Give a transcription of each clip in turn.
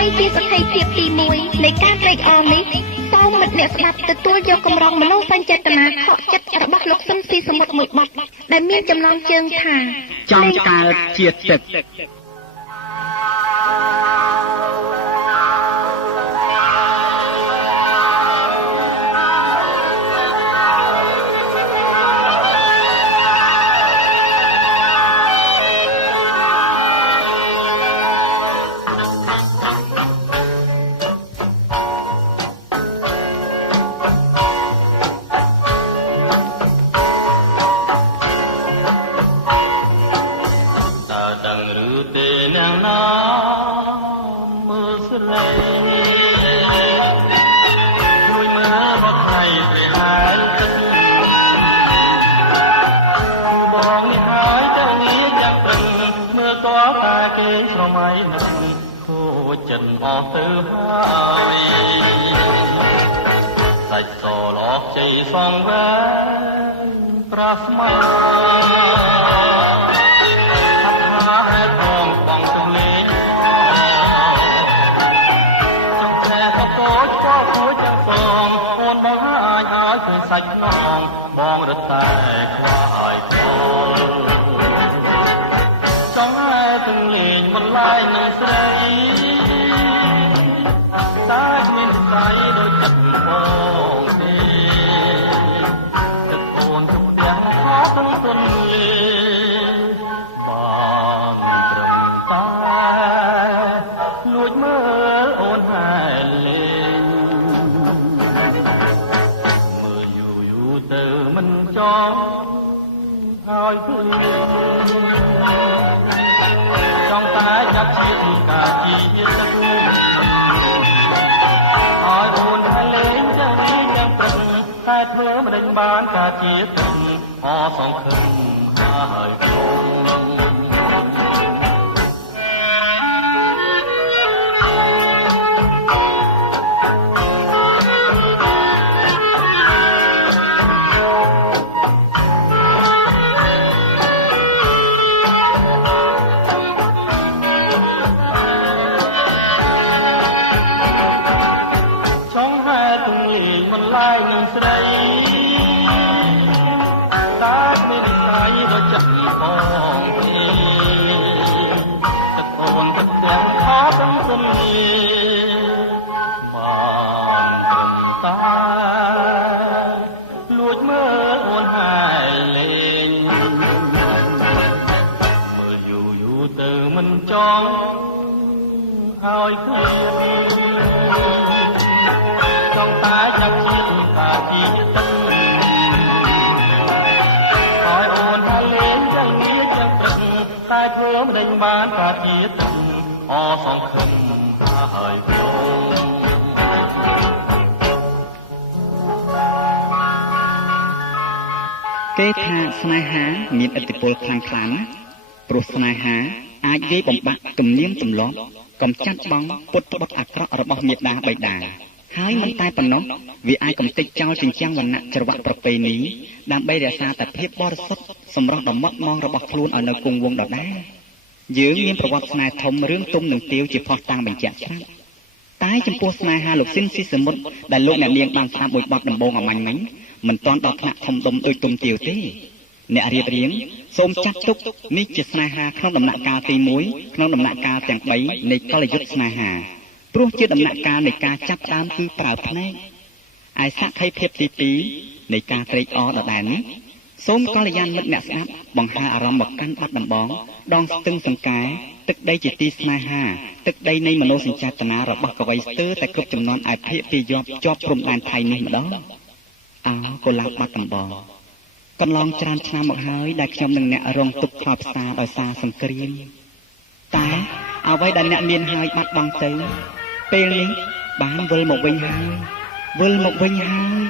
ដើម្បីជាសក្ខីភាពទី1នៃការត្រេកអរនេះសូមមិត្តអ្នកស្ដាប់ទទួលយកកម្រងមនោសញ្ចេតនាខកចិត្តរបស់លោកស៊ុនស៊ីសមុទ្រមួយបទដែលមានចំណងជើងថាចង់កើតជាទឹកអស់ទៅហើយសាច់សលអកជ័យសងវែងប្រាស្មាអត់ថាហេតុបងបងទៅលេងចង់តែទៅកូចក៏គួរចាំសងអូនបងអាចឲ្យឃើញសាច់នងបងរត់តែខ្វាយផងចង់ឲ្យទាំងលេងមិនឡាយនឹងស្រីតែមានស្រីដូចចិត្តបងទេចិត្តអូនជំនះខោទាំងទុនបានត្រឹមតែលួចមើលអូនហើយលេងមើលយូរទៅមិនចង់ឲ្យឃើញចង់តែចាប់ជាតិការជីវិតទឹកឲ្យអូនហើយលេងចឹងយ៉ាងព្រឹកតែធ្វើមិនដឹងបានការជាទឹកអសង្ឃឹមហើយឲ្យឃើញចង់តែចាប់ជាតិការជីវិតឲ្យអូនហើយលេងយ៉ាងនេះយ៉ាងព្រឹកតែធ្វើមិនដឹងបានការជាទឹកអសង្ឃឹមហើយព្រមគេថាស្នេហាមានឥទ្ធិពលខ្លាំងខ្លាណាស់ព្រោះស្នេហាអាចវាយបំបាក់ទំនៀមទម្លាប់កំចាត់បងពុតបុតអាក្រក់របស់មាតាបិតាហើយមិនតែប៉ុណ្ណោះវាអាចកំទេចចោលចិញ្ចាំងវណ្ណៈច្រវាក់ប្រពៃណីដើម្បីរក្សាតែភាពបរិសុទ្ធសម្រស់ដ៏ម៉ត់ម៉ងរបស់ខ្លួនឲ្យនៅគង់វង្សដដែលយើងមានប្រវត្តិស្នេហ៍ធំរឿងទុំនឹងទាវជាផុសតាំងបញ្ជាក់ស្រាប់តែចំពោះស្នេហាលោកស៊ីនស៊ីសមុទ្រដែលលោកអ្នកនាងបានស្ដាប់មួយបទដំបូងអមាញ់មិញមិនទាន់ដល់ថ្នាក់ធំដុំដូចទុំទាវទេអ្នករៀបរៀងសូមចាត់ទុកនេះជាស្នេហាក្នុងដំណាក់កាលទី1ក្នុងដំណាក់កាលទាំង3នៃកលយុទ្ធស្នេហាព្រោះជាដំណាក់កាលនៃការចាប់ផ្ដើមគឺប្រើភ្នែកឯសក្ខីភាពទី2នៃការត្រេកអរដដែលនេះសូមកល្យាណមិត្តអ្នកស្ដាប់បង្ហើរអារម្មណ៍មកកាន់បាត់ដំបងដងស្ទឹងសង្កែទឹកដីជាទីស្នេហាទឹកដីនៃមនោសញ្ចេតនារបស់កវីស្ទើរតែគ្រប់ចំនួនឯភាគពីយប់ជាប់ព្រំដែនថៃនេះម្ដងកុលាបបាត់ដំបងកន្លងច្រើនឆ្នាំមកហើយដែលខ្ញុំនឹងអ្នករងទុក្ខខកផ្សាដោយសារសង្គ្រាមតែអ្វីដែលអ្នកមានហើយបាត់បង់ទៅពេលនេះបានវិលមកវិញហើយវិលមកវិញហើយ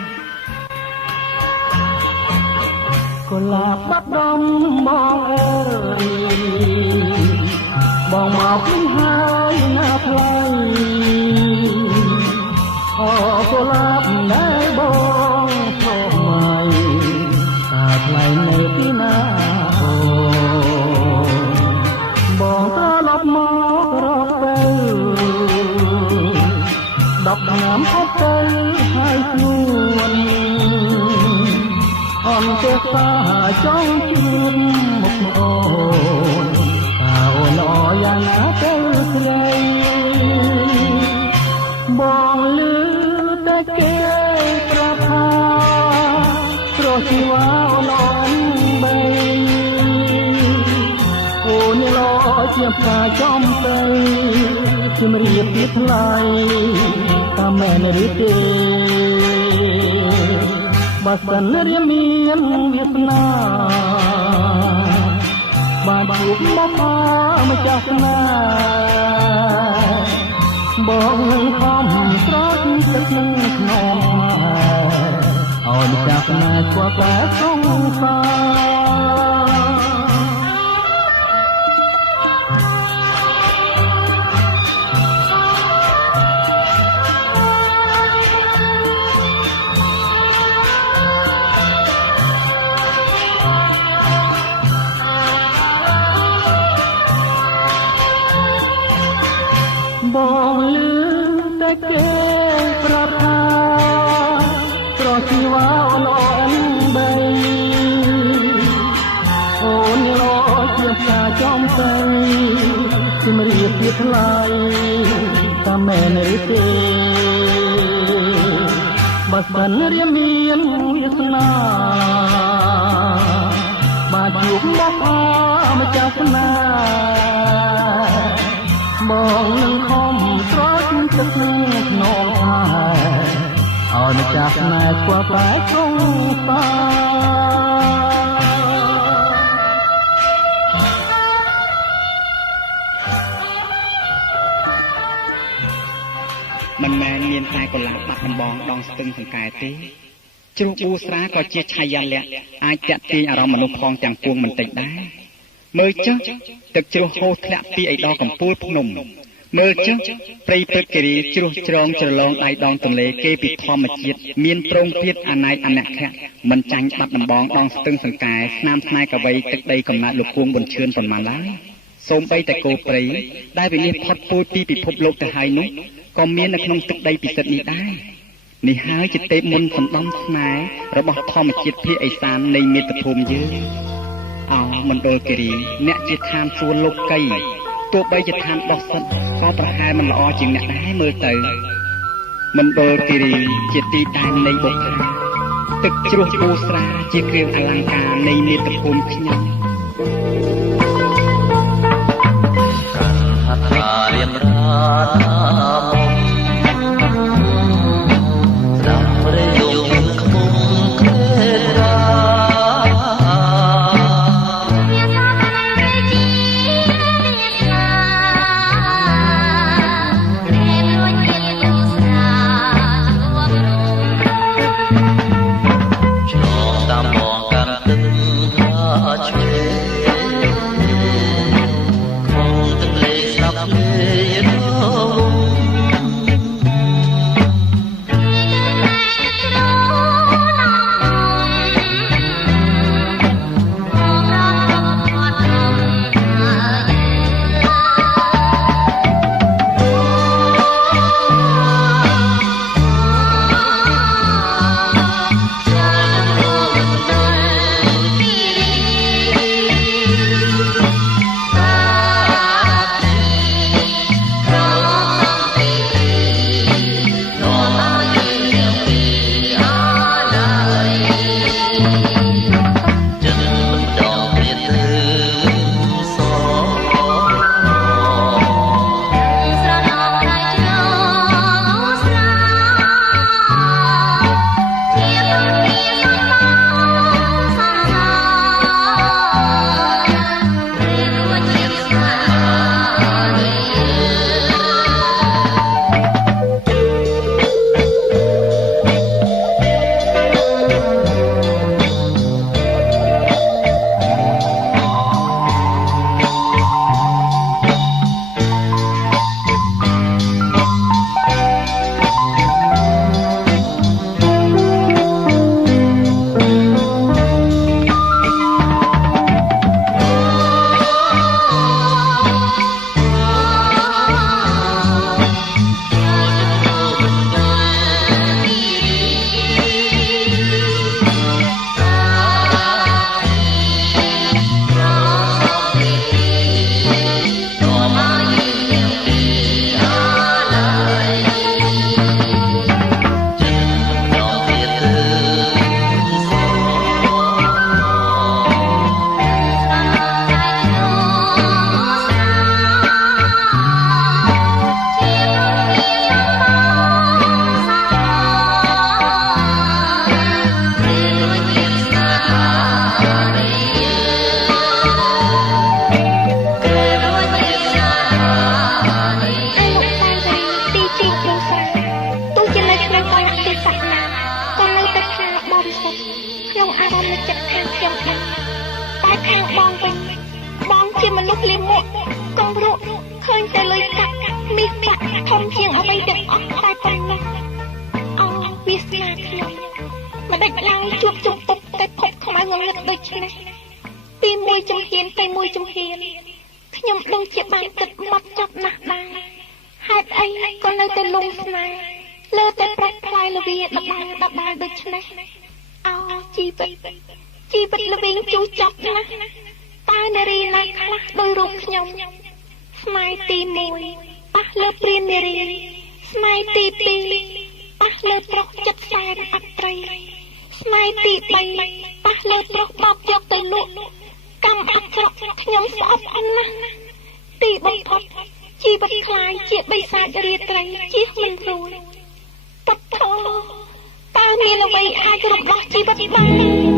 កុលាបបាត់ដំបងអើយបងមកវិញហើយណាផ្លូវអូកុលាបដែលបងចូលមកថ្លៃនៅទីណាអូបងត្រឡប់មករកទៅ 10 ឆ្នាំអត់ទៅហើយខ្លួន អន់ទេសាចង់ជួបមុខអូនតើអូនអយ៉ាងណាទៅស្រីបងលឺតែគេប្រាប់ថាព្រោះជីវ៉ាអូនអន់បីអូនឡោជាផ្កាចំទៅជំរាបពីថ្លៃតាមមែនឬទេបើសិនរៀមមានវាសនាបានជួបមកអម្ចាស់ស្នេហ៍បងនឹងខំស្រោចទឹកនឹងក្នុងឲ្យម្ចាស់ស្នេហ៍ស្គាល់តែសង្សារបងលឺតែគេប្រាប់ថាប្រជីវ៉ាអូនអន់បីអូនឡោជាផ្កាចំទៅជំរាបពីថ្លៃតាមមែនឬទេបើសិនរៀមមានវាសនាបានជួបមកអម្ចាស់ស្នេហ៍បងនឹងខំស្រោចទឹកក្នុងហើយឲ្យម្ចាស់ស្នេហ៍ស្គាល់តែសង្សារមិនមែនមានតែកុលាបបាត់ដំបងដងស្ទឹងសង្កែទេជ្រុះប៊ូស្រាក៏ជាឆាយាល័ក្ខណ៍អាចតាក់ទាញអារម្មណ៍មនុស្សផងទាំងពួងមិនតិចដែរមើលចុះទឹកជ្រោះហូរធ្លាក់ពីឯដងកំពូលភ្នំមើលចុះព្រៃព្រឹកគិរីជ្រោះច្រងច្រឡងដៃដងទន្លេគេពីធម្មជាតិមានប្រងទៀតអណៃអនៈខៈមិនចាញ់បាត់ដំបងដងស្ទឹងសង្កែស្នាមស្នេហ៍កវីទឹកដីកំណើតលោកគួងប៊ុនឈឿនប៉ុន្មានឡើយសូម្បីតែគោព្រៃដែលវិនិច្ឆ័យផុតពូជពីពិភពលោកទៅហើយនោះក៏មាននៅក្នុងទឹកដីពិសិដ្ឋនេះដែរនេះហើយជាទេពមុនសំដំស្នេហ៍របស់ធម្មជាតិភាគឦសាននៃមាតុភូមិយើងអោមណ្ឌលគិរីអ្នកជាឋានសួគ៌លោកីទោះបីជាឋានដោះសិតក៏ប្រហែលមិនល្អជាងអ្នកដែរមើលទៅមណ្ឌលគិរីជាទីតាំងនៃបុព្វទឹកជ្រោះប៊ូស្រាជាគ្រឿងអលង្ការនៃមាតុភូមិខ្ញុំកាន់ថារៀមរាស្ដាប់រយងខ្មុំក្លេរា លាមកកងរុកឃើញតែលុយកាក់មាសកាក់ធំជាងអ្វីទាំងអស់តែប៉ុណ្ណោះអូវាស្នាខ្ញុំមិនដេចឡើយជួបជុំពុកតែភពខ្មៅងងឹតដូចនេះពីមួយជំហានទៅមួយជំហានខ្ញុំដឹងជាបានគិតមកចាប់ណាស់ដែរហេតុអីក៏នៅតែលងស្នេហ៍លើតែប្រាក់ផ្លែល្វាដដែលដូចនេះអូជីវិតល្វីងជូរចាប់ណាស់តើនារីណាខ្លះដោយរូបខ្ញុំស្នេហ៍ទី1ប៉ះលើព្រាននារីស្នេហ៍ទី2ប៉ះលើប្រុសចិត្តសែនអត្រីស្នេហ៍ទី3ប៉ះលើប្រុសបបយកទៅលក់កម្មអាក្រក់ខ្ញុំស្អប់អន់ណាស់ទីបំផុតជីវិតខ្លាយជាបិសាចរាត្រីជិះមិនរួចតបតើមានអ្វីអាចរំដោះជីវិតបាន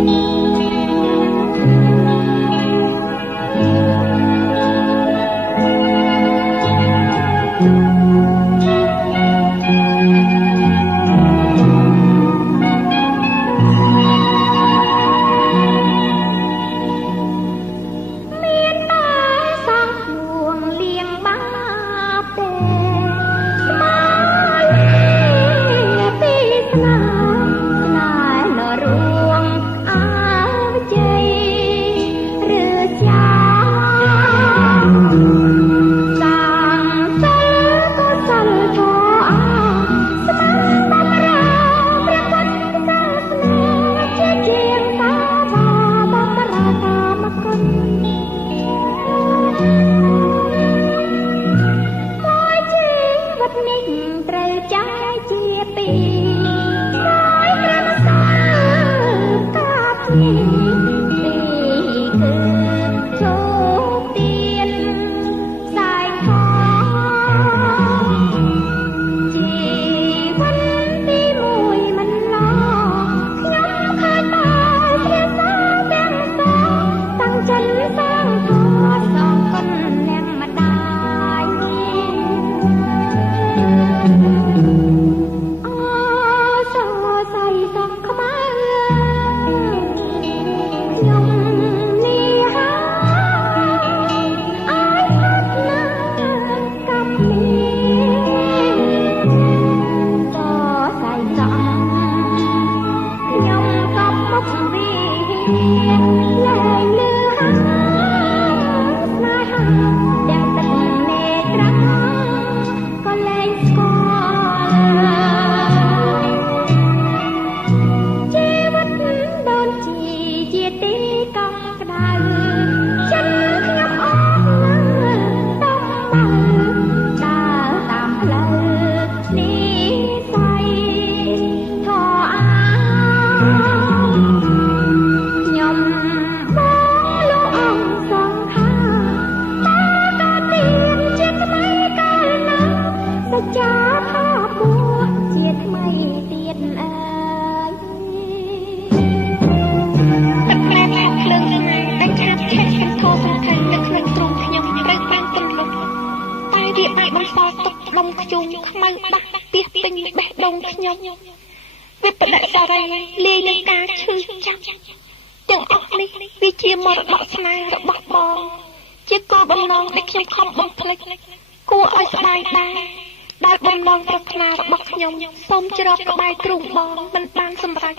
សូមច្រកក្បែរទ្រូងបងមិនបានសម្រេច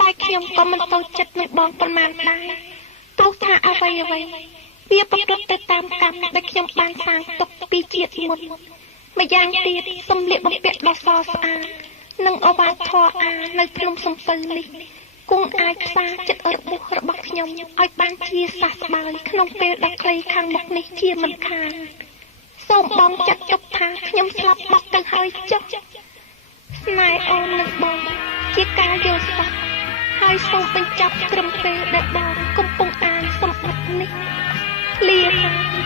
តែខ្ញុំក៏មិនទៅចិត្តនឹងបងប៉ុន្មានដែរទោះថាអ្វីវាប្រព្រឹត្តទៅតាមកម្មដែលខ្ញុំបានសាងទុកពីជាតិមុនម្យ៉ាងទៀតសម្លៀកបំពាក់ដ៏ស្រស់ស្អាតនិងអវាទធម៌អានៅក្នុងសំពៅនេះគង់អាចផ្សារចិត្តរបស់ខ្ញុំឲ្យបានជាសះស្បើយក្នុងពេលដ៏ខ្លីខាងមុខនេះជាមិនខានសូមបងចាត់ទុកថាខ្ញុំស្លាប់បាត់ទៅហើយចុះស្នេហ៍អូននឹងបងជាការយល់សប្តិហើយសូមបញ្ចប់ត្រឹមពេលដែលបងកំពុងអានសម្បត្តិនេះលារហូត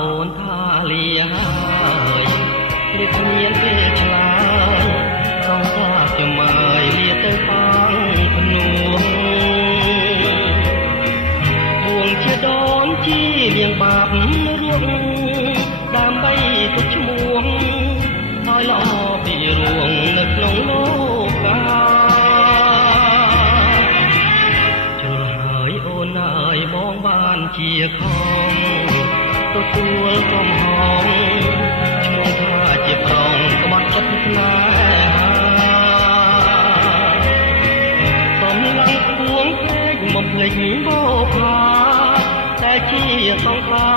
អូនថាលាហើយលាគ្មានពេលឆ្លើយសងសាខ្ញុំហើយលាទៅផងភ្នួងបួងជាដនជា ទុកឈ្មោះឲ្យល្អពីរួងនៅក្នុងលោកកាជ្រុលហើយអូនហើយបងបានជាខំទទួលកំហងឈ្មោះថាជាប្រងក្បត់ចិត្តស្នេហាសំឡងគួងភ្លេចមកភ្លេចបោផាតែជាសង្សា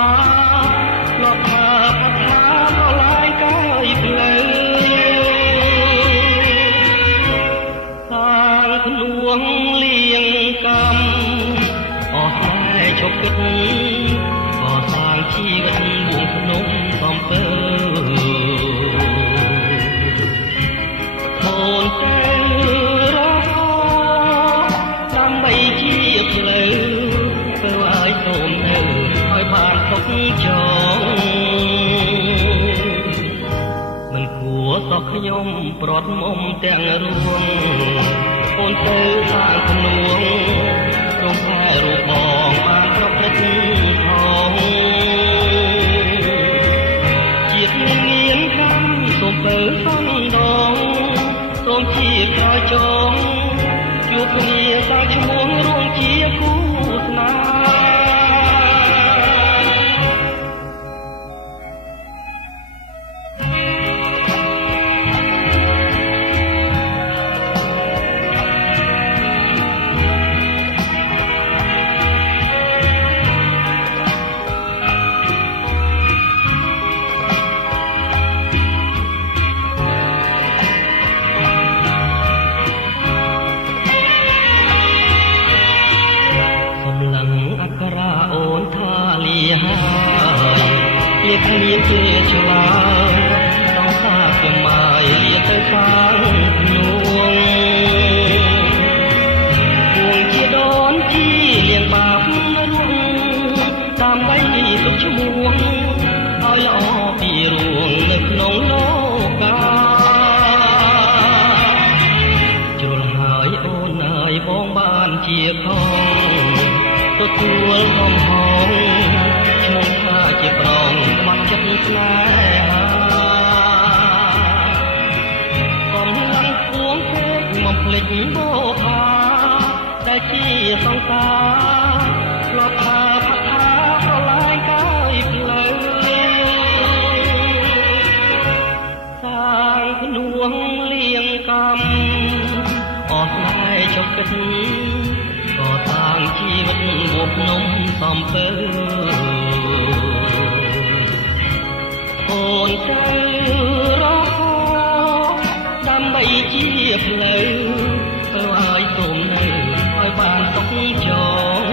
រលោកថាផាថាប្រឡាយកាយផ្លូវសាងភ្នួងលៀងកម្មអស់តែជប់គិតក៏សាងជីវិតបួងភ្នំសំពើខូនតែរហូតដើម្បីជាផ្លូវទៅឲ្យសូមទៅឲ្យបានសុខចងមិនគួរសោះខ្ញុំប្រត់មុំទាំងរួងអូនទៅសាងភ្នួងរំផែរូបបងបានប្រព្រឹត្តផងជាតិមានកម្មសូមពើសំដងសូមជាក្រោយចងជួបគ្នាសាងឈ្មោះរួមជាគូស្នេហ៍ជាគ្នាជាឆ្លើយต้องសាបចំមាយលាទៅសាងភ្នួងគួងជាដូនជាលៀងបាបរួងដើម្បីទុកឈ្មោះឲ្យល្អពីរួងនៅក្នុងលោកកាជ្រុលហើយអូនហើយបងបានជាខំទទួលកំហងឈ្មោះថាជាប្រងបាត់ចិត្តស្នេហាកំឡុងគួងពេកមកភ្លេចបោផាតែជាសង្សារធ្លាប់ថាផាថាប្រឡាយកាយផ្លូវសាងភ្នួងលៀងកម្មអស់តែជប់គិតក៏សាងជីវិតបួកភ្នំសំពើអូនទៅរហូតដើម្បីជាផ្លូវទៅឲ្យសូមនៅឲ្យបានសុខចង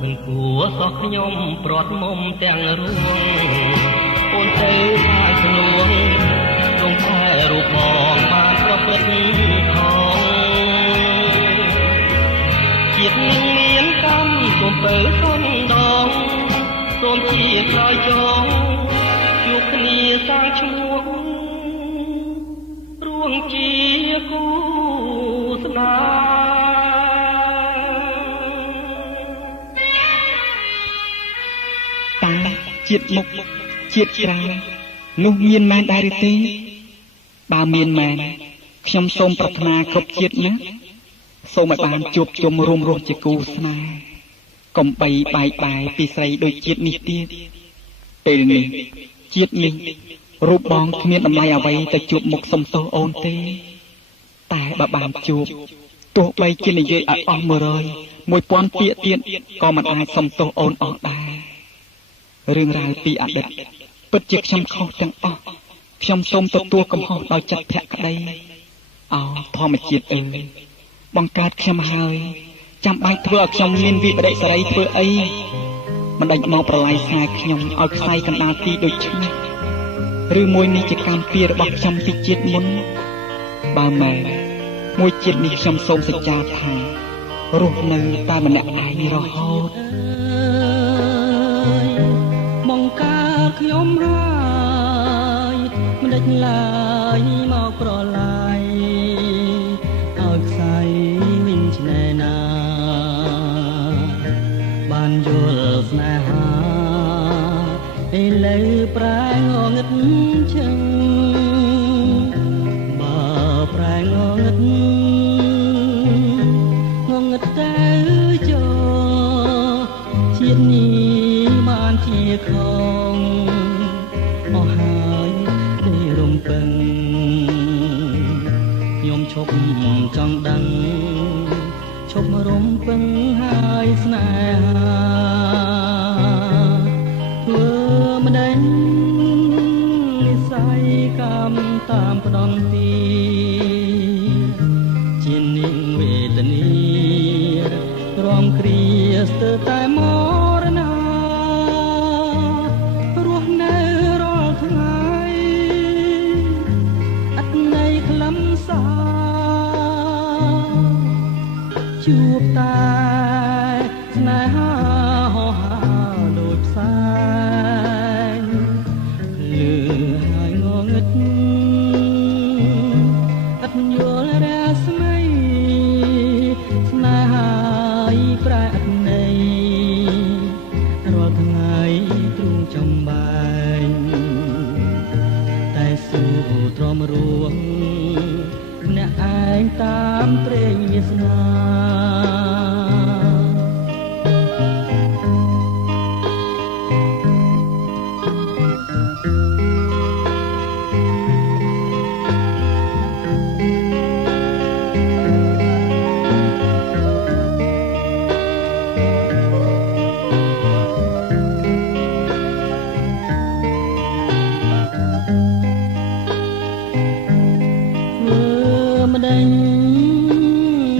មិនគួរសោះខ្ញុំប្រត់មុំទាំងរួងអូនទៅសាយភ្នួងរងតែរូបបងបានប្រព្រឹត្តផងជាតិនឹងមានកម្មសូមពើសុនដងសូមជាក្រោយចងជួបគ្នាសាងឈ្មោះរួងជាគូស្នេហ៍តាជាតិមុខជាតិក្រៅនោះមានមែនដែរឬទេបើមានមែនខ្ញុំសូមប្រាថ្នាគ្រប់ជាតិណាសូមឲ្យបានជួបជុំរួមរស់ជាគូស្នេហ៍កុំបីបែកបាយពីស្រីដូចជាតិនេះទៀតពេលនេះជាតិនេះរូបបងគ្មានតម្លៃអ្វីទៅជួបមុខសំទោសអូនទេតែបើបានជួបទោះបីជានិយាយឲ្យអស់100 1000ពាក្យទៀតក៏មិនអាចសំទោសអូនអស់ដែររឿងរ៉ាវពីអតីតពិតជាខ្ញុំខុសទាំងអស់ខ្ញុំសូមទទួលកំហុសដោយចិត្តភក្តីអោធម្មជាតិអើយបង្កើតខ្ញុំហើយចាំបាច់ធ្វើឲ្យខ្ញុំមានវិបដិសេរីធ្វើអីមិនដេញមកប្រឡាយខ្សែខ្ញុំឲ្យខ្សែកណ្ដាលទីដូចនេះឬមួយនេះជាកម្មពៀរបស់ខ្ញុំពីជាតិមុនបើមែនមួយជាតិនេះខ្ញុំសូមសច្ចាថារស់នៅតែម្នាក់ឯងរហូតបង្កើតខ្ញុំហើយមិនដេចឡើយមកប្រឡាយឲ្យខ្សែវិញឆ្នេរណាបានយល់ស្នេហា ឥឡូវប្រែងងឹតឈឹងបើប្រែងងឹតទៅចោជាតិនេះបានជាខំអស់ហើយនៃរំពឹងខ្ញុំឈប់ចង់ដឹងឈប់រំពឹងហើយស្នេហាធ្វើម្ដេចនិស័យកម្មតាមផ្ដន់ទីជានាងវេទនីរំគ្រាស្ទើរតែមរណារស់នៅរាល់ថ្ងៃអត់ន័យខ្លឹមសារជួបតែស្នេហាហោហាដូចផ្សែងលឺហើយងងឹតអត់យល់រាស្មីស្នេហាប្រែអត់ន័យរាល់ថ្ងៃទ្រូងចំបែងតែស៊ូទ្រាំរួងម្នាក់ឯងតាមព្រេងវាសនា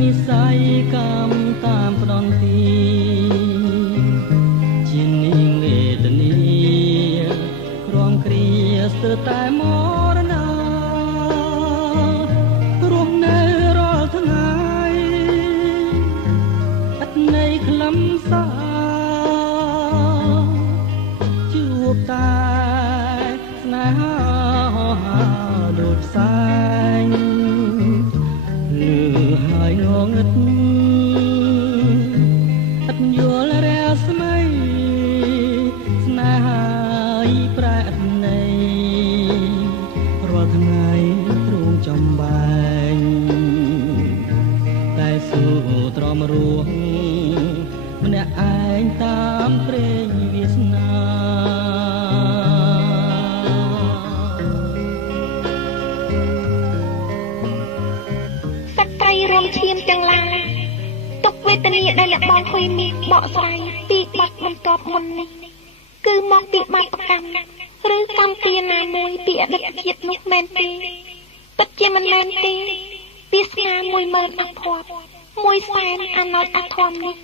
និស័យកម្មតាមផ្ដន់ទីជានាងវេទនីរំគ្រាស្ទើរតែមរណារស់នៅរាល់ថ្ងៃអត់ន័យខ្លឹមសារជួបតែស្នេហាហោហាដូចផ្សែងលឺហើយងងឹតអត់យល់រាស្មីស្នេហាប្រែអត់ន័យរាល់ថ្ងៃទ្រូងចំបែងតែស៊ូទ្រាំរួងម្នាក់ឯងតាមព្រេងវាសនារំឈាមទាំងឡាយទុកវេទនាដែលអ្នកបងឃើញមានបកស្រាយពីបាត់បន្ទាប់មុននេះគឺមកពីបាតុកម្មឬកម្មពៀណាមួយពីអតីតជាតិនោះមែនទេពិតជាមិនមែនទេវាសនា10000អភ័ព្វ100,000អណោចអធមនេះ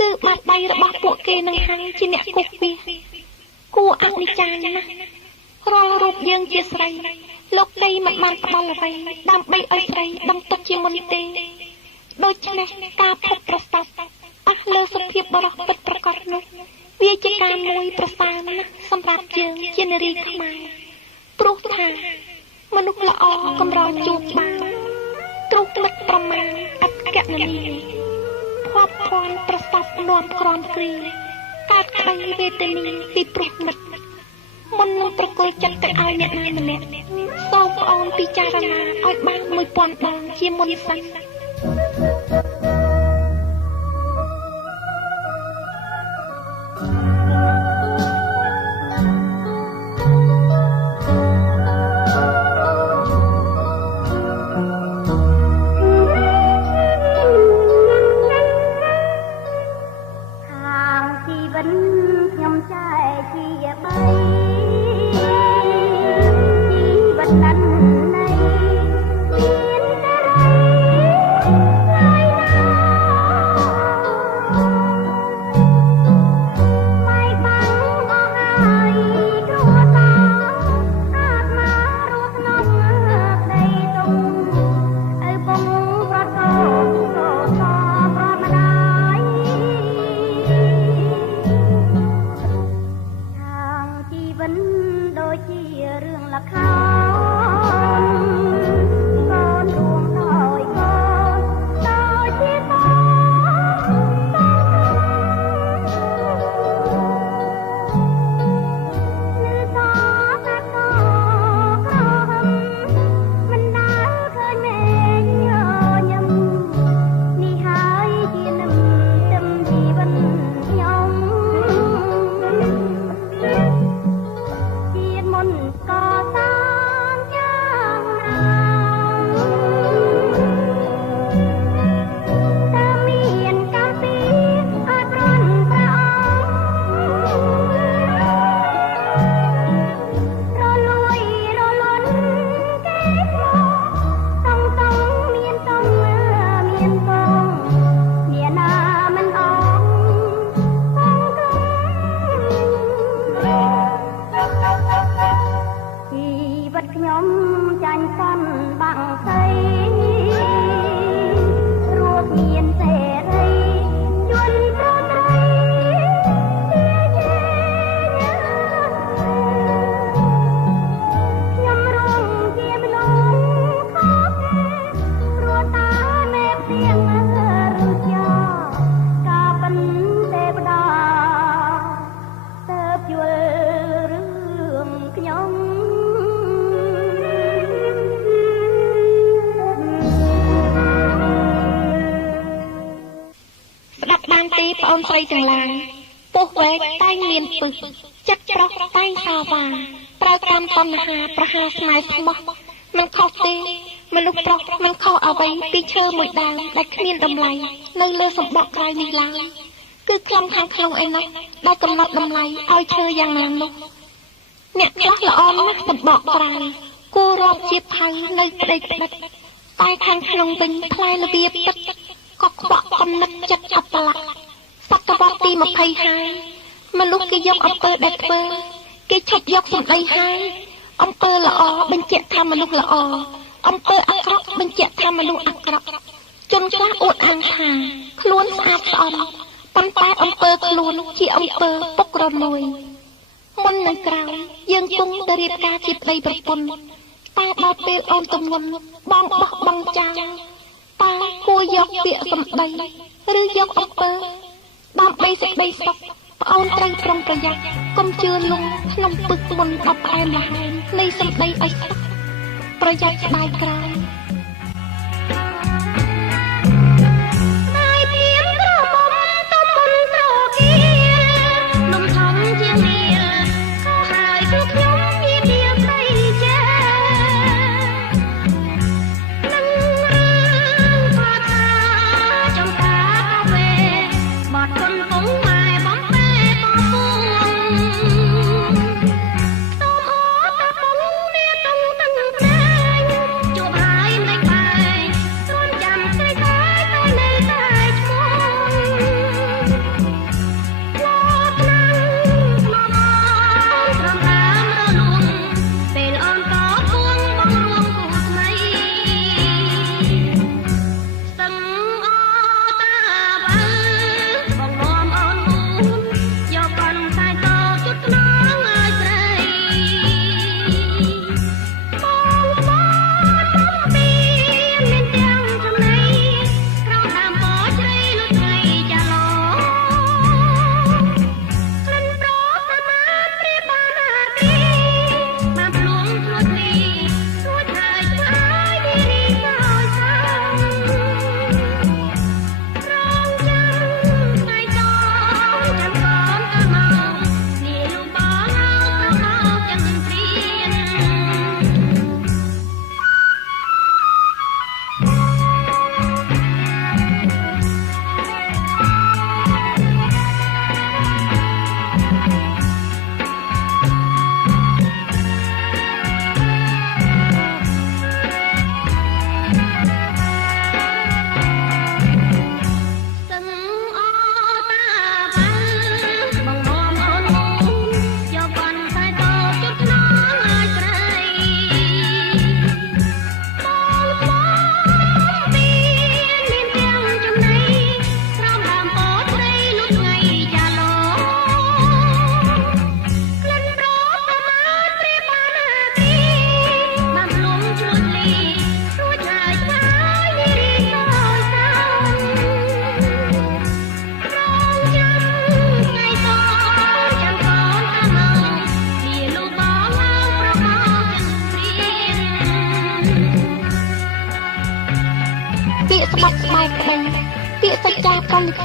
គឺបាត់ដៃរបស់ពួកគេនឹងហាំងជាអ្នកគុកវាគួរអនិច្ចាណាស់រាល់រូបយើងជាស្រីលោកដីមិនបានផ្ដល់អ្វីដើម្បីឲ្យស្រីដឹងទុកជាមុនទេដូច្នេះការភពប្រសពអស់លើសុភាពបរិសុទ្ធពិតប្រាកដនោះវាជាការមួយប្រសើរណាស់សម្រាប់យើងជានារីខ្មែរព្រោះថាមនុស្សល្អកម្រជួបបានទ្រុមិត្តប្រមាណអត់កណនីភ័ព្វភ័ណ្ឌប្រសពនាំក្រំគ្រីកើតក្តីវេទនាពីព្រោះមិត្តមុននឹងប្រគល់ចិត្តទៅឲ្យអ្នកណាម្នាក់សូមបងអូនពិចារណាឲ្យបាន1000ដងជាមុនសិនដូចជារឿងល្ខោន យល់រឿងខ្ញុំស្ដាប់បានទេប្អូនស្រីទាំងឡាយពោះវែកតែងមានពឹសចិត្តប្រុសតែងសាវ៉ាប្រើកម្មតណ្ហាប្រហារស្នេហ៍ស្មោះមិនខុសទេមនុស្សប្រុសមិនខុសអ្វីពីឈើមួយដើមដែលគ្មានតម្លៃនៅលើសម្បកក្រៅនេះឡើយគឺខ្លឹមខាងក្នុងឯណោះដែលកំណត់តម្លៃឲ្យឈើយ៉ាងណានោះអ្នកខ្លះល្អណាស់សម្បកក្រៅគួររាប់ជាផៅនៅប្តីប្តិតតែខាងក្នុងវិញផ្លែរបៀបទឹកកក់ខ្វក់កំណត់ចិត្តអបលាក់សតវត្សទី20ហើយមនុស្សគេយកអំពើដែលធ្វើគេឈប់យកសម្ដីហើយអំពើល្អបញ្ជាក់ថាមនុស្សល្អអំពើអាក្រក់បញ្ជាក់ថាមនុស្សអាក្រក់ជនខ្លះអួតអាងថាខ្លួនស្អាតស្អំប៉ុន្តែអំពើខ្លួនជាអំពើពុករលួយមុននឹងក្រោយយើងគង់តែរៀបការជាប្តីប្រពន្ធតែដល់ពេលអូនទំនុំបងបោះបង់ចោលតើគួរយកពាក្យសម្ដីឬយកអំពើដើម្បីសេចក្តីសុខប្អូនត្រូវប្រុងប្រយ័ត្នកុំជឿលងក្នុងពឹកមុនដល់ផ្អែមល្ហែមនៃសម្ដីឲ្យសោះប្រយ័ត្នស្ដាយក្រោយ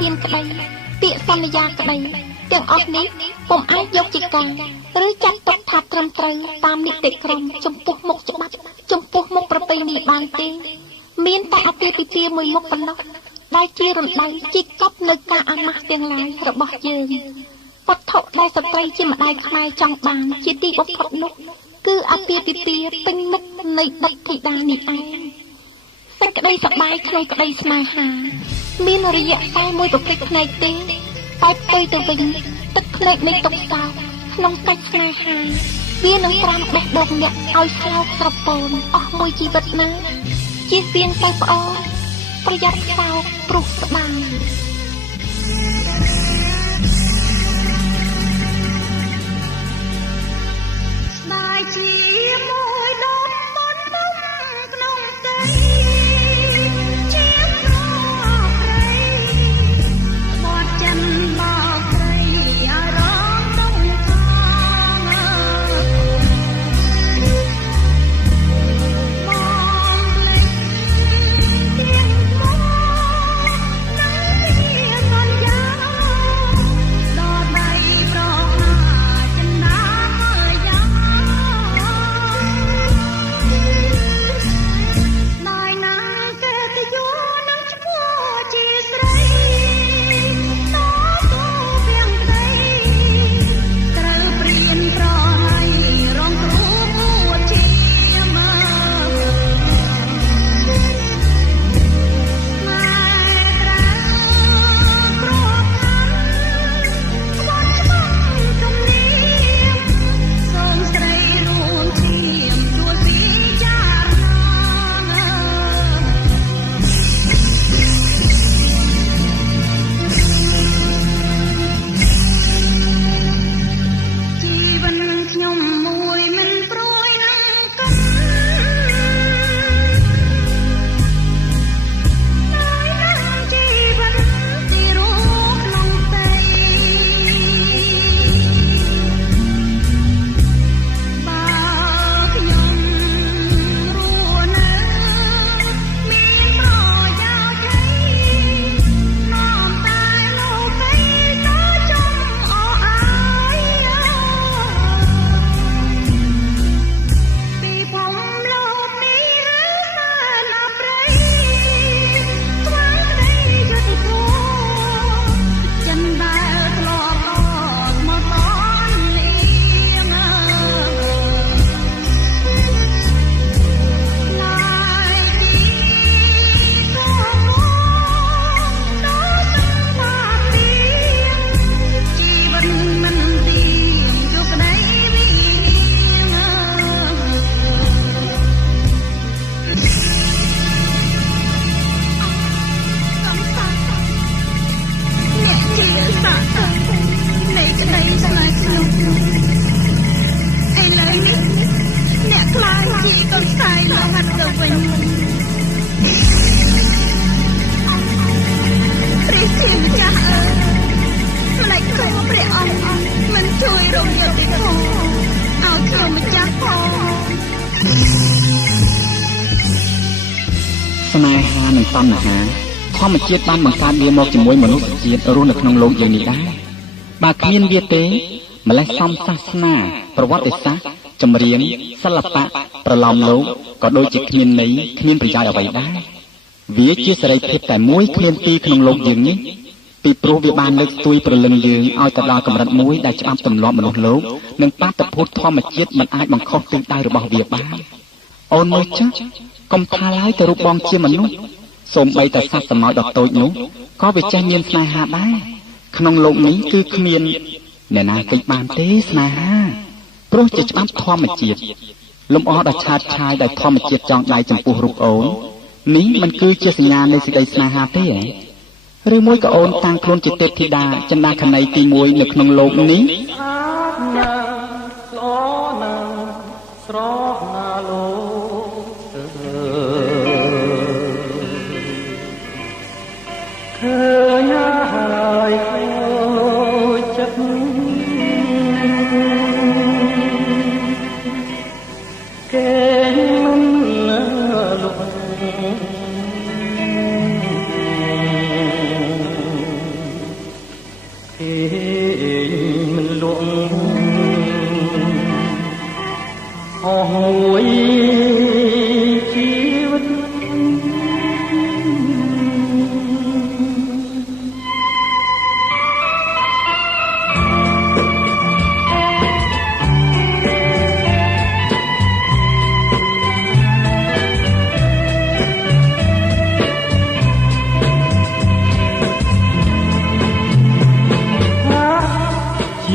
ធានក្តីពាក្យសន្យាក្តីទាំងអស់នេះពុំអាចយកជាការឬចាត់ទុកថាត្រឹមត្រូវតាមនីតិក្រមចំពោះមុខច្បាប់ចំពោះមុខប្រពៃណីបានទេមានតែអាពាហ៍ពិពាហ៍មួយមុខប៉ុណ្ណោះដែលជារំដៅជីកប់នៅការអាម៉ាស់ទាំងឡាយរបស់យើងវត្ថុដែលស្ត្រីជាម្ដាយខ្មែរចង់បានជាទីបំផុតនោះគឺអាពាហ៍ពិពាហ៍ពេញមិត្តនៃដឹកធីតានេះឯងសេចក្តីសប្បាយក្នុងក្តីស្នេហាមានរយៈតែមួយប្រភេទផ្នែកទេតែផ្ទុយទៅវិញទឹកភ្នែកនៃទុកសោកក្នុងកិច្ចស្នេហាវានឹងត្រាំបេះដូងអ្នកឲ្យស្លោកស្រពោនអស់មួយជីវិតណាជៀសវាងទៅប្អូនប្រយ័ត្នសោកព្រោះស្ដាយស្ដាយជាមួយដុតមុនមុំក្នុងទឹកចាំមកព្រៃអារម្មណ៍ដង ស្នេហានិងតណ្ហាធម្មជាតិបានបង្កើតវាមកជាមួយមនុស្សជាតិរស់នៅក្នុងលោកយើងនេះដែរបើគ្មានវាទេម្លេះសំសាសនាប្រវត្តិសាស្ត្រចម្រៀងសិល្បៈប្រឡំលោកក៏ដូចជាគ្មានន័យគ្មានប្រយោជន៍អ្វីដែរវាជាសេរីភាពតែមួយគ្មានពីរក្នុងលោកយើងនេះពីព្រោះវាបានលើកស្ទួយព្រលឹងយើងឲ្យទៅដល់កម្រិតមួយដែលច្បាប់ទម្លាប់មនុស្សលោកនិងបាតុភូតធម្មជាតិមិនអាចបង្ខុសទិសដៅរបស់វាបានអូនមើលចាស់កុំថាឡើយទៅរូបបងជាមនុស្សសូម្បីតែសត្វសំណោចដ៏តូចនោះក៏វាចេះមានស្នេហាដែរក្នុងលោកនេះគឺគ្មានអ្នកណាគិតបានទេស្នេហាព្រោះជាច្បាប់ធម្មជាតិលំអដ៏ឆាតឆាយដែលធម្មជាតិចងដៃចំពោះរូបអូននេះមិនគឺជាសញ្ញានៃសេចក្តីស្នេហាទេឬមួយក៏អូនតាំងខ្លួនជាទេពធីតាចិន្តាខណីទី1នៅក្នុងលោកនេះឃើញហើយចិត្តគេមិនលុបគេមិនលក់អស់មួយជីវិត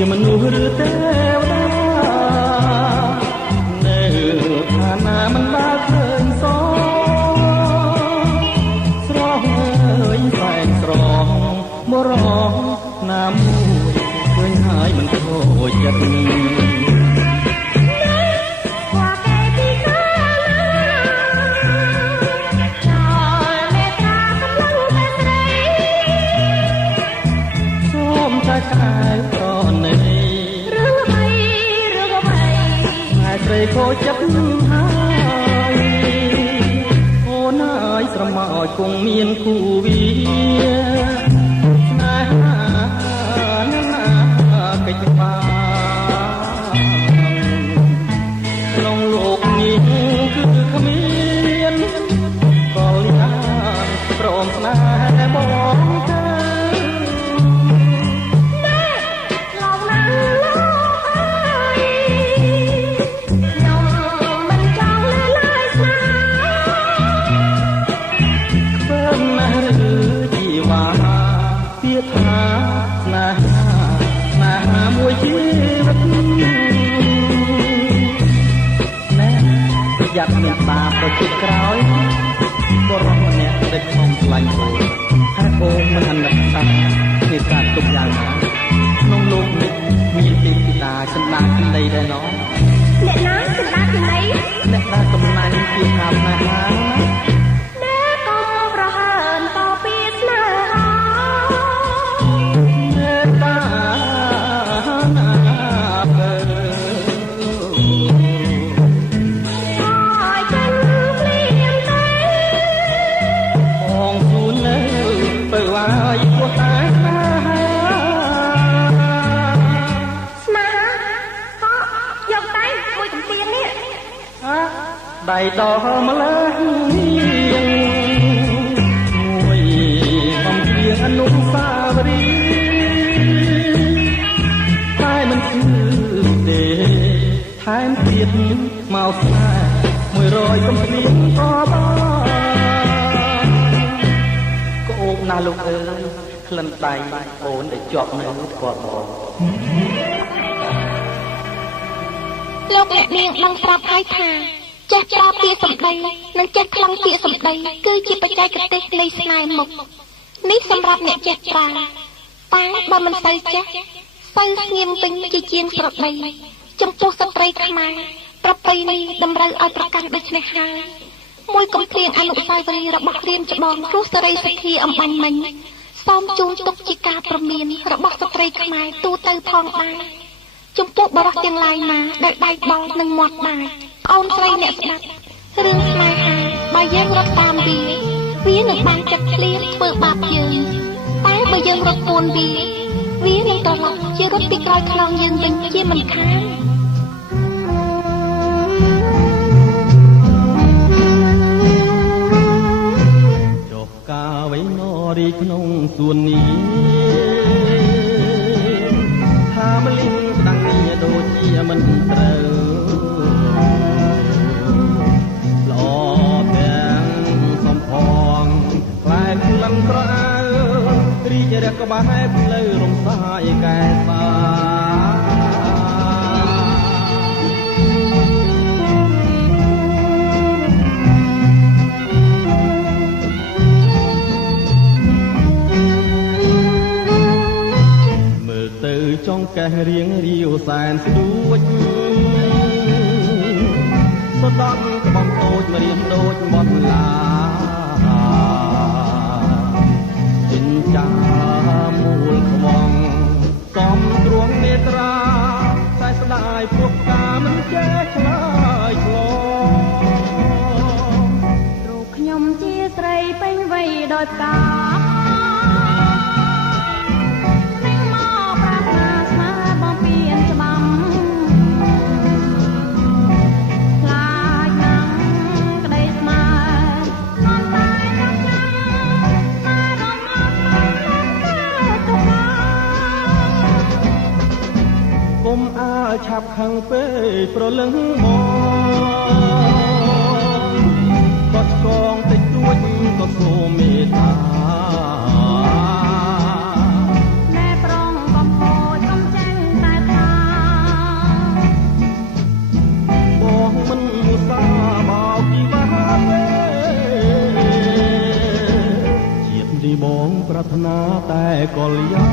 ជាមនុស្សឬទេវតានៅឋានៈមិនបានឃើញសស្រស់ហើយសែនស្រស់មរងណាមួយឃើញហើយមិនខូចចិត្តខូចចិត្តហើយអូនហើយស្រមោចគង់មានគូវាស្នេហានឹងកិច្ចបានក្នុងលោកនេះគឺគ្មានក៏យ៉ាងព្រមស្នេហ៍បងទៅយ៉ាប់មានបាបទៅជិតក្រោយបរិសុទ្ធម្នាក់ដែលខំខ្លាញ់អូនហើយអូនមិនអនុសាសន៍ជាការទុកយ៉ាងណាក្នុងលោកនេះមានទេពធីតាចិន្តាខណីដែរណោះអ្នកណាចិន្តាខណីអ្នកណាកំណាញ់ជាការស្នេហាអ្នកកុំប្រហើនតពីស្នេហាអ្នកតាដៃដល់ម្លេះមួយបំពេញអនុស្សាវរីយ៍តែមិនឈឺទេថែមទៀតមកស្នេហ៍100កំភ្លៀងក៏បានក៏អូបណាស់លោកអើយក្លិនដៃអូនដែលជាប់នៅគាត់បងលោកអ្នកនាងបានប្រាប់ហើយថាចេះប្រើពាក្យសម្ដីនិងចេះខ្លាំងពាក្យសម្ដីគឺជាបច្ចេកទេសនៃស្នេហ៍មុខនេះសម្រាប់អ្នកចេះប្រើតែបើមិនសូវចេះសូវស្ងៀមវិញជាជាងស្រដីចំពោះស្ត្រីខ្មែរប្រពៃណីតម្រូវឲ្យប្រកាន់ដូច្នេះហើយមួយកំភ្លៀងអនុស្សាវរីយ៍របស់រៀនច្បងគ្រូសេរីសុខាអំបញ្ញមិញសូមជូនទុកជាការព្រមានរបស់ស្ត្រីខ្មែរទូទៅផងដែរចំពោះបរិសុទ្ធទាំងឡាយណាដែលដៃបោនិងមាត់ដែរ អូនស្រីអ្នកស្ដាប់រឿងស្នេហាបើយើងរត់តាមវានឹងបានចិត្តឃ្លាធ្វើបាបយើងតែបើយើងរត់ពួនវានឹងត្រឡប់ជារត់ពីក្រោយខ្លោងយើងវិញជាមិនខានចុះកាវៃនរីក្នុងសួននេះថាមលិងស្ដាំងនេះដូចជាមិនត្រូវល្អទាំងសំផងខ្លែងក្លិនក្រអៅរីករះក្បែរផ្លូវរំសាយកែសាចង់កេះរៀងរាវសែនស្ដួចសដន់ក្បំតូចមករៀងដូចបត់ឡាចិញ្ចាមូលខ្វងសំទ្រង់នេត្រាតែស្ដាយព្រោះការមិនចេះឆ្លើយឆ្លងរូបខ្ញុំជាស្រីពេញវ័យដោយផ្កាឆាប់ខឹងពេកប្រលឹងមកក៏ឆ្កងតិចតួចក៏សូមមេត្តាណែប្រងកំហូចកំចាញ់តែថាបងមិនឧស្សាហ៍មកពីបាទេជាតិនេះបងប្រាថ្នាតែកល្យា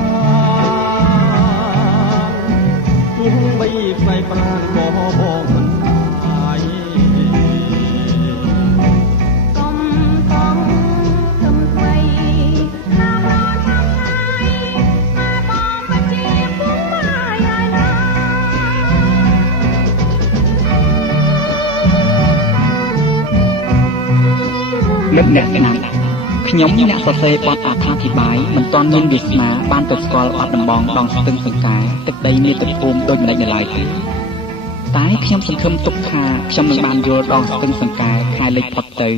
ទោះបីផ្សៃប្រាណក៏បងមិនអាយកុំต้องគំថ្មីណាមរត់តាមថ្ងៃតែបងមិនជាពុំបាយហើយណាលោកអ្នកស្នាខ្ញុំអ្នកសរសេរបទអត្ថាធិប្បាយមិនទាន់មានវាសនាបានទៅស្គាល់អត់ដំបងដងស្ទឹងសង្កែទឹកដីមាតុភូមិដូចម្ដេចនៅឡើយទេតែខ្ញុំសង្ឃឹមទុកថាខ្ញុំនឹងបានយល់ដងស្ទឹងសង្កែខែលេខផុតទៅ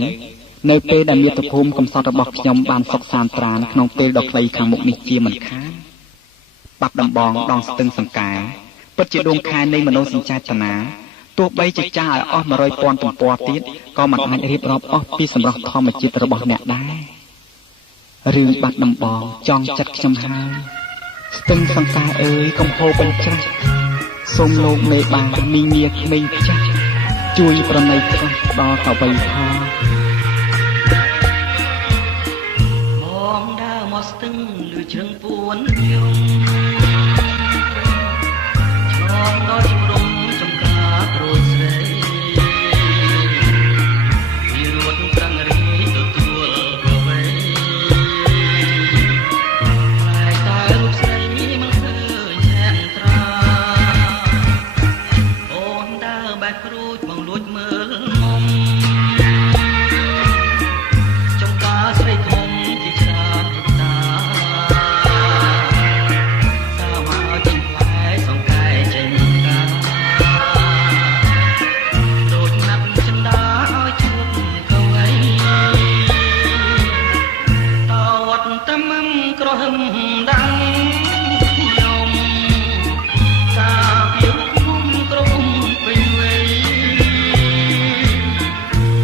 នៅពេលដែលមាតុភូមិកំសត់របស់ខ្ញុំបានសុខសាន្តត្រានក្នុងពេលដ៏ខ្លីខាងមុខនេះជាមិនខានបាត់ដំបងដងស្ទឹងសង្កែពិតជាដួងខែនៃមនោសញ្ចេតនាទោះបីជាចាស់ឲ្យអស់ 100,000 ទំព័រទៀតក៏មិនអាចរៀបរាប់អស់ពីសម្រស់ធម្មជាតិរបស់អ្នកដែររឿងបាត់ដំបងចង់ចិត្តខ្ញុំហើយស្ទឹងសង្កែអើយកំហូរបញ្ច្រាស់សូមលោកមេបាមីងាក្មេងចាស់ជួយប្រណីខ្លះដល់កវីថាបងដើរមកស្ទឹងលឺជ្រឹងពួនយំឆ្លងដល់ជំរំចំការព្រួយស្រីពីរួតប្រឹងរីទទួលប្រវេតែរូបស្រីមិនឃើញឆែកត្រាអូនដើរបែបគ្រូចបងលួចមើលមុំចំការស្រីធំជាច្រើនតាសាមកជិះផ្លែសង្កែចេញកាដូចណាប់ចិនដាឲ្យជួបកវីតវត្តតាមក្រហមដាំខ្ញុំសាពីគុំក្រុមពេញវ័យ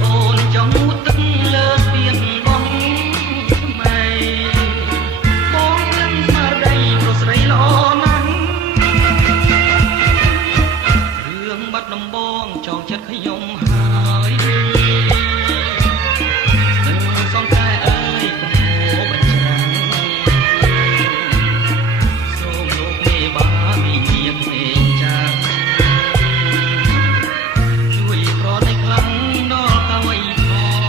អូនចង់មុតទឹកលើស្ពានបងថ្មីបងនឹងស្មារតីប្រស្រីល្អណាស់រឿងបាត់ដំបងចង់ចិត្តខ្ញុំហើយនឹងសង្កែអើយកំហូរបញ្ច្រាំងសូមលោកមេបាមីញាក្មេងចាស់ជួយប្រណីខ្លាំងដល់កវីផង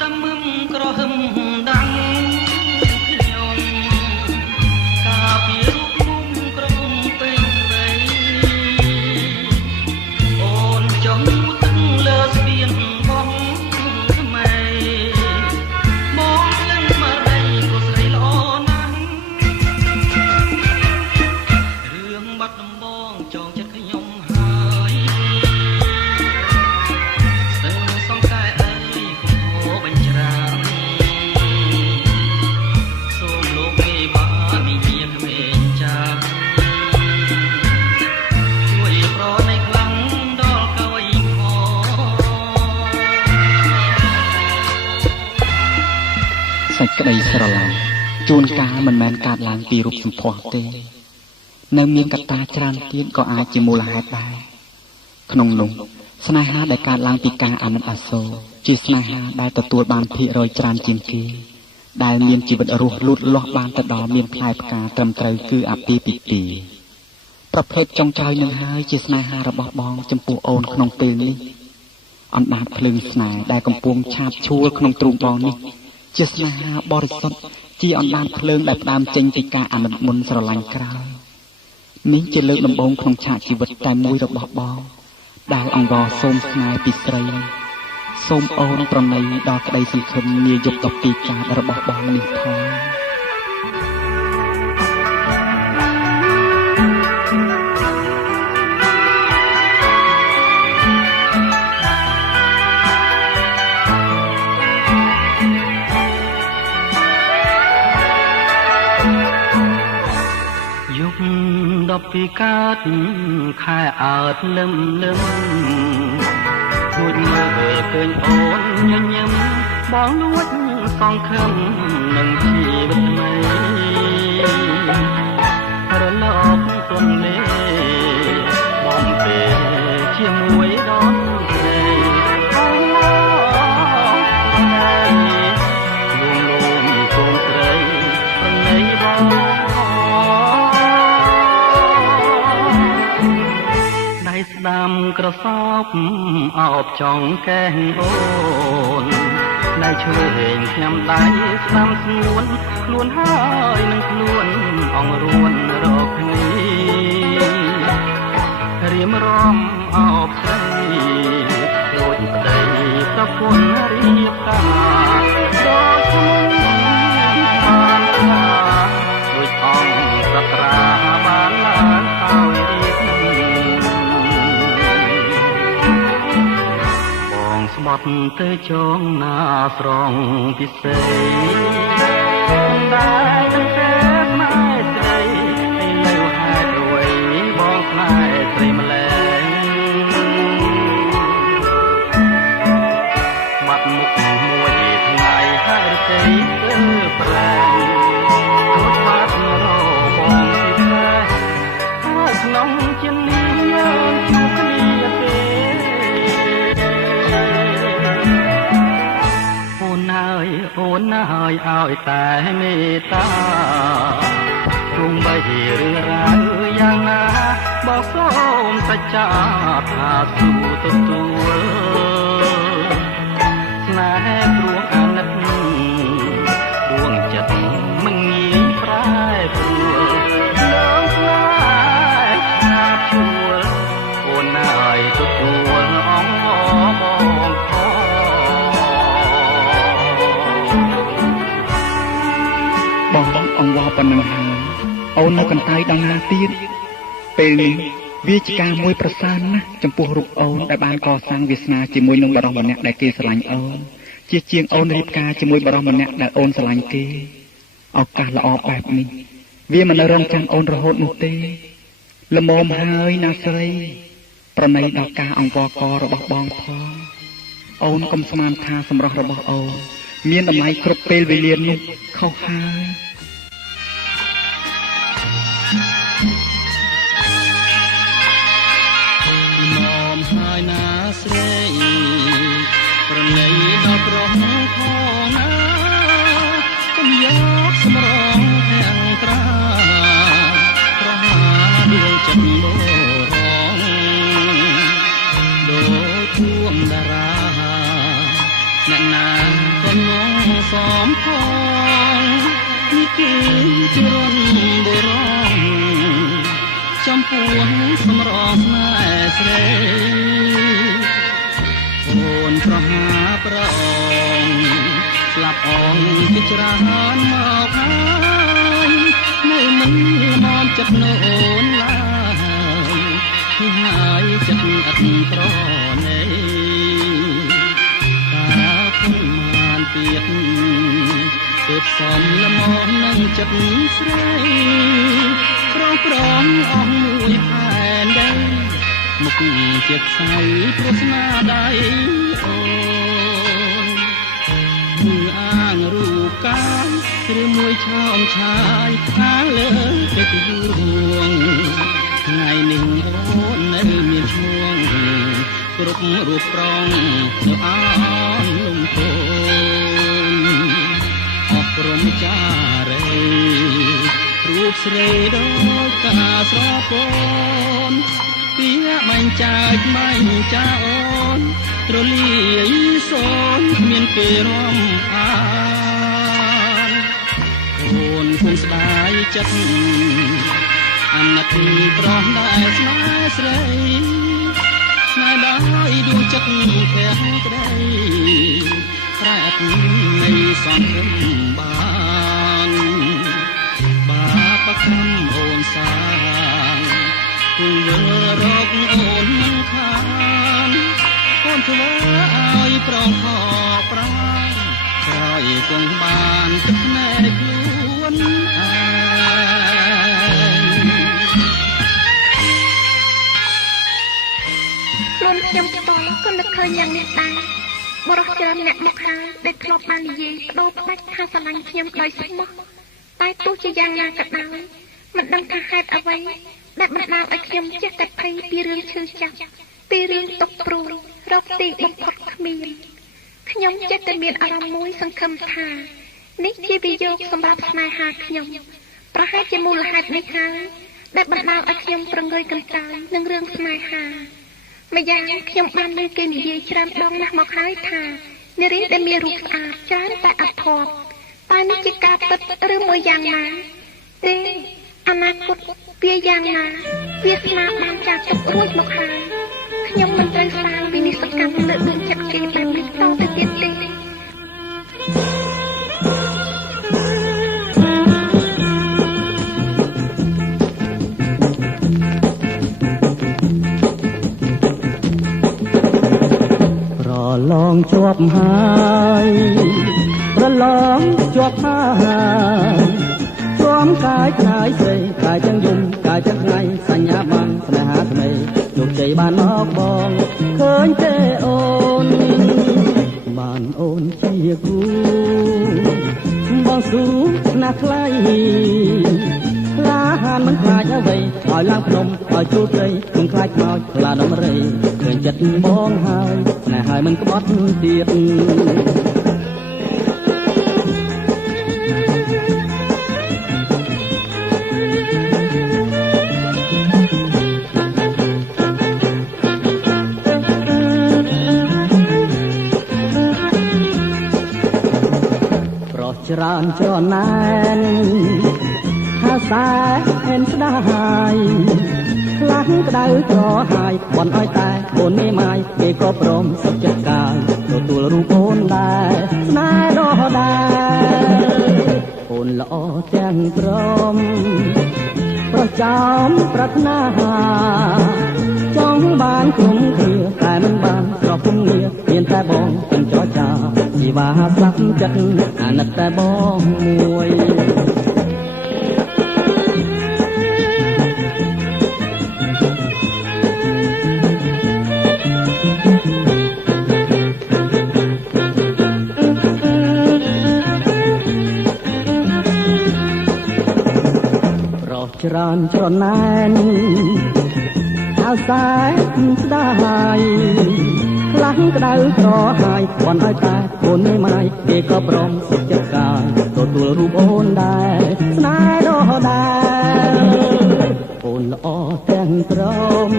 តាំមឹមក្រហមដាំងខ្ញុំកាពីរូបមុំក្រមុំពេញវ័យអូនចង់ទឹកលើស្ពានបងថ្មីបងលឹងមកដៃក៏ស្រីល្អណាស់រឿងបាត់ដំបងចងចិត្តខ្ញុំហើយស្ទឹងសង្កែអើយកុំហូរបញ្ច្រាំសូមលោកមេបានិយាយក្មេងចាស់ជួយប្រណីខ្លាំងដល់កៅអីខសេចក្តីស្រឡាញ់ជួនកាលមិនមែនកើតឡើងពីរូបសម្ផស្សទេនៅមានកត្តាច្រើនទៀតក៏អាចជាមូលហេតុដែរក្នុងនោះស្នេហាដែលកើតឡើងពីការអាណិតអាសូរជាស្នេហាដែលទទួលបានភាគរយច្រើនជាងគេដែលមានជីវិតរស់លូតលាស់បានទៅដល់មានផ្លែផ្កាត្រឹមត្រូវគឺអាពាហ៍ពិពាហ៍ប្រភេទចុងក្រោយនឹងហើយជាស្នេហារបស់បងចំពោះអូនក្នុងពេលនេះអណ្ដាតភ្លើងស្នេហ៍ដែលកំពុងឆាបឆួលក្នុងទ្រូងបងនេះជាស្នេហាបរិសុទ្ធជាអណ្ដាតភ្លើងដែលផ្ដើមចេញពីការអាណិតមុនស្រឡាញ់ក្រោយនេះជាលើកដំបូងក្នុងឆាកជីវិតតែមួយរបស់បងដែលអង្វរសូមស្នេហ៍ពីស្រីសូមអូនប្រណីដល់ក្តីសង្ឃឹមនាយុគ12កើតរបស់បងនេះផង12កើតខែអើតលឹមលឹមគួចមើលឃើញអូនញញឹមបងលួចសងខឹមនឹងជីវិតថ្មីរលកទុនលេបំពេលជាមួយដល់ស្រីអូនលួងលោមកូនស្រីប្រណីបងស្ដាំក្រសោបអោបចង់កែងអូនដៃឆ្វេងខ្ញុំដៃស្ដាំស្ងួនខ្លួនហើយនឹងខ្លួនអង្រួនរកគ្នារៀមរំអោបស្រីដូចប្តីប្រពន្ធរៀបការដូចខ្ញុំបានថាដូចអង្គសត្រាបានឡើងហើយរៀបស្បត់ទៅចងណាស្រងពិសេសដែលទៅសេស្នេហ៍ស្រីឲ្យនៅហេតុអ្វីបងស្នេហ៍ស្រីម្លែងបាត់មុខមួយថ្ងៃហើយទេទៅប្រែងដូចបាត់របងពិសេសហើយក្នុងជានេះយើងជួបគ្នាទេអូនណាហើយឲ្យតែមេត្តាទោះបីរឿងរ៉ាវយ៉ាងណាបើសូមសច្ចាថាស៊ូទទួលស្នេហ៍ព្រោះអាណិតដួងចិត្តមិនងាយប្រែប្រួលលើស្នេហ៍ថាជួលអូនណាហើយទទួលអងបងខបងអង្វរប៉ុណ្ណឹងហើយអូននៅកន្តើយដល់ណាទៀតពេលនេះវាជាការមួយប្រសើរណាស់ចំពោះរូបអូនដែលបានកសាងវាសនាជាមួយនឹងបរិសម្នាក់ដែលគេស្រឡាញ់អូនជាជាងអូនរៀបការជាមួយបរិសម្នាក់ដែលអូនស្រឡាញ់គេឱកាសល្អបែបនេះវាមិននៅរងចាំអូនរហូតនោះទេល្មមហើយណាស្រីប្រណីដល់ការអង្វរករបស់បងផងអូនកុំស្មានថាសម្រស់របស់អូនមានតម្លៃគ្រប់ពេលវេលានោះខុសហើយមហើយណាស្រីប្រណីដល់ប្រុសផងណាកុំយកសម្រងទាំងត្រាប្រហាដួងចិត្តមរងដូចជួងតារាអ្នកណា កំងសំផងនេះគឺជារនបុរងចំពោះសម្រស់ស្នេហ៍ស្រីអូនប្រហាប្រអងស្លាប់អងជាច្រើនមកហើយនៅមិនមកចិត្តនៅអូនឡើយที่หายចិត្តអត់ប្រណីតាពុំបានទៀតទើបសំលមនឹងចិត្តស្រីប្រងប្រងអស់មួយផែនដីមុខជាខ្សែព្រោះស្នាដៃអូនមើលអាងរូបកាយឬមួយឆោមឆាយខាងលើទឹករួងថ្ងៃនេះអូននៅមានឈ្មោះគ្រប់រូបប្រងនៅអនលំទោនអស់ព្រមចារីរូបស្រីដោយការស្រពនពីបាញ់ចាច់បាញ់ចាអូនត្រលាយសូនមានគេរំអានអូនគង់ស្ដាយចិត្តអាណិតប្រោះដែលស្នេហ៍ស្រីស្នេហ៍ដោយដួងចិត្តព្រះក្តីប្រែអត់នៃសង្ឃឹមបានបាបកម្មអូនសាងគង់លើរកអូនមិនខានអូនធ្វើឲ្យប្រងខប្រាំក្រោយគង់បានទឹកភ្នែកខ្លួនឯងខ្លួនខ្ញុំផ្ទាល់ក៏នឹកឃើញយ៉ាងនេះដែរបរិះច្រើនអ្នកមកហើយដែលធ្លាប់បាននិយាយបដូរផ្ដាច់ថាស្រឡាញ់ខ្ញុំដោយស្មោះតែទោះជាយ៉ាងណាក៏ដោយមិនដឹងថាហេតុអ្វីដែលបណ្ដាលឲ្យខ្ញុំចេះតែភ័យពីរឿងឈឺចាប់ពីរឿងទុក្ខព្រួយរកទីបំផុតគ្មានខ្ញុំចេះតែមានអារម្មណ៍មួយសង្ឃឹមថានេះជាវិយោគសម្រាប់ស្នេហាខ្ញុំប្រហែលជាមូលហេតុនេះហើយដែលបណ្ដាលឲ្យខ្ញុំប្រងើយកន្តើយនឹងរឿងស្នេហាម្យ៉ាងខ្ញុំបានលើគេនិយាយច្រើនដងណាស់មកហើយថានារីដែលមានរូបស្អាតច្រើនតែអត់ធម៌តែនេះជាការពិតឬមួយយ៉ាងណាទេអនាគតវាយ៉ាងណាវាស្នាបានចាក់ទុករួចមកហើយខ្ញុំមិនត្រូវសាងវិនិស្សកម្មលើដួងចិត្តគេបែបនេះតទៅទៀតទេឡងជាប់ហើយប្រឡងជាប់ហើយជាប់កាយខ្នាយស្រីកាយទាំងយំកាយទាំងថ្ងៃសញ្ញាបានស្នេហាថ្មីជោគជ័យបានមកបងឃើញទេអូនបានអូនជាគូបងស៊ូណាស់ថ្លៃឡាហានមិនខ្លាចអ្វីឲ្យឡើងភ្នំឲ្យជួបត្រីមិនខ្លាចខ្មោចខ្លាដំរីឃើញចិត្តបងហើយស្នេហ៍ហើយមិនក្បត់ទៀតប្រោះច្រើនច្រណែនថាសែអែនស្ដាយខ្លាំងក្តៅក្រហាយបន់ឲ្យតែអូនមេម៉ាយគេក៏ព្រមសុខចិត្តកាយទទួលរូបអូនដែរស្នេហ៍ដោះដែរអូនល្អទាំងព្រមប្រចាំប្រាថ្នាចង់បានគុំគ្នាតែមិនបានស្រស់គុំងារមានតែបងទាំងចរចាជីវ៉ាស្លាប់ចិត្តអាណិតតែបងមួយច្រើនច្រណែនអោសែស្ដាយខ្លាំងក្តៅក្រហាយបន់ឲ្យតែអូនមេម៉ាយគេក៏ព្រមសុខចិត្តកាយទទួលរូបអូនដែរស្នេហ៍ដោះដែរអូនល្អទាំងព្រម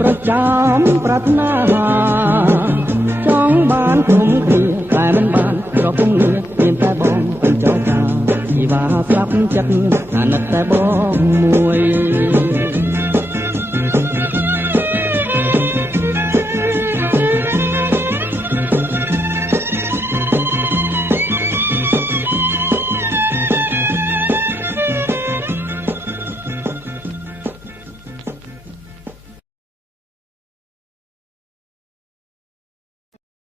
ប្រចាំប្រាថ្នាចង់បានគុំគ្នា ចិត្តអាណិតតែបងមួយ